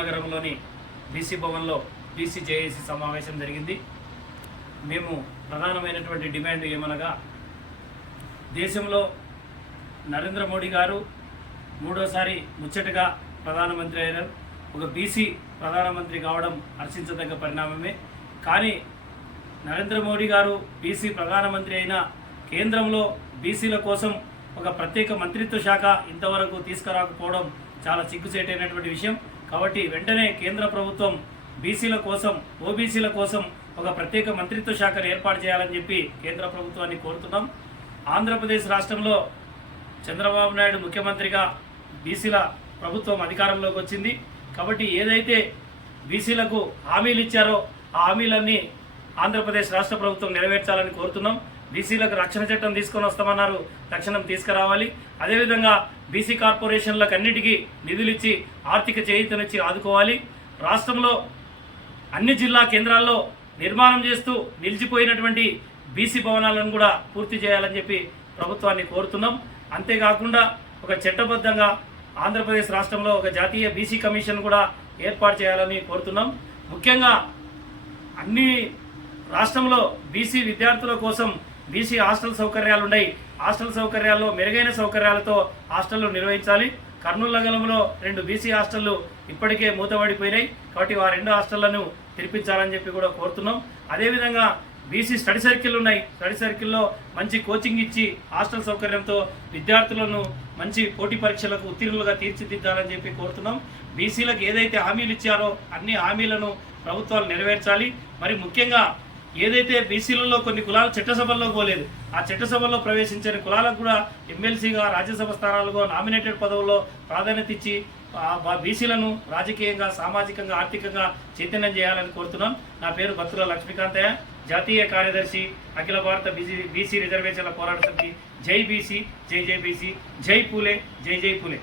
నగరంలోని బీసీ భవన్లో BC JAC సమావేశం జరిగింది. మేము ప్రధానమైనటువంటి డిమాండ్ ఏమనగా దేశంలో నరేంద్ర మోడీ గారు మూడోసారి ముచ్చటగా ప్రధానమంత్రి అయినారు ఒక బీసీ ప్రధానమంత్రి కావడం హర్షించదగ్గ పరిణామమే. కానీ నరేంద్ర మోడీ గారు బీసీ ప్రధానమంత్రి అయిన కేంద్రంలో బీసీల కోసం ఒక ప్రత్యేక మంత్రిత్వ శాఖ ఇంతవరకు తీసుకురాకపోవడం చాలా సిగ్గుచేటైనటువంటి విషయం. కాబట్టి వెంటనే కేంద్ర ప్రభుత్వం బీసీల కోసం ఓబీసీల కోసం ఒక ప్రత్యేక మంత్రిత్వ శాఖను ఏర్పాటు చేయాలని చెప్పి కేంద్ర ప్రభుత్వాన్ని కోరుతున్నాం. ఆంధ్రప్రదేశ్ రాష్ట్రంలో చంద్రబాబు నాయుడు ముఖ్యమంత్రిగా బీసీల ప్రభుత్వం అధికారంలోకి వచ్చింది. కాబట్టి ఏదైతే బీసీలకు హామీలు ఇచ్చారో ఆ హామీలన్నీ ఆంధ్రప్రదేశ్ రాష్ట్ర ప్రభుత్వం నెరవేర్చాలని కోరుతున్నాం. బీసీలకు రక్షణ చట్టం తీసుకొని వస్తామన్నారు. తక్షణం తీసుకురావాలి. అదేవిధంగా బీసీ కార్పొరేషన్లకు అన్నిటికీ నిధులిచ్చి ఆర్థిక చేయూతనిచ్చి ఆదుకోవాలి. రాష్ట్రంలో అన్ని జిల్లా కేంద్రాల్లో నిర్మాణం చేస్తూ నిలిచిపోయినటువంటి బీసీ భవనాలను కూడా పూర్తి చేయాలని చెప్పి ప్రభుత్వాన్ని కోరుతున్నాం. అంతేకాకుండా ఒక చట్టబద్ధంగా ఆంధ్రప్రదేశ్ రాష్ట్రంలో ఒక జాతీయ బీసీ కమిషన్ కూడా ఏర్పాటు చేయాలని కోరుతున్నాం. ముఖ్యంగా అన్ని రాష్ట్రంలో బీసీ విద్యార్థుల కోసం బీసీ హాస్టల్ సౌకర్యాలు ఉన్నాయి హాస్టల్ సౌకర్యాల్లో మెరుగైన సౌకర్యాలతో హాస్టళ్ళు నిర్వహించాలి. కర్నూలు నగరంలో రెండు బీసీ హాస్టళ్ళు ఇప్పటికే మూతబడిపోయినాయి కాబట్టి ఆ రెండు హాస్టళ్ళను తెరిపించాలని చెప్పి కూడా కోరుతున్నాం. అదేవిధంగా బీసీ స్టడీ సర్కిల్ ఉన్నాయి. స్టడీ సర్కిల్లో మంచి కోచింగ్ ఇచ్చి హాస్టల్ సౌకర్యంతో విద్యార్థులను మంచి పోటీ పరీక్షలకు ఉత్తీర్ణులుగా తీర్చిదిద్దాలని చెప్పి కోరుతున్నాం. బీసీలకు ఏదైతే హామీలు ఇచ్చారో అన్ని హామీలను ప్రభుత్వాలు నెరవేర్చాలి. మరి ముఖ్యంగా ఏదైతే బీసీలలో కొన్ని కులాలు చట్టసభల్లో పోలేదు ఆ చట్టసభల్లో ప్రవేశించిన కులాలకు కూడా ఎమ్మెల్సీగా రాజ్యసభ స్థానాలుగా నామినేటెడ్ పదవుల్లో ప్రాధాన్యత ఇచ్చి బీసీలను రాజకీయంగా సామాజికంగా ఆర్థికంగా చైతన్యం చేయాలని కోరుతున్నాం. నా పేరు భక్తుల లక్ష్మీకాంతయ్య. జాతీయ కార్యదర్శి అఖిల భారత బీసీ బీసీ రిజర్వేషన్ల పోరాట సమితి. జై బీసీ జై జై బీసీ జై పూలే జై జై పూలే.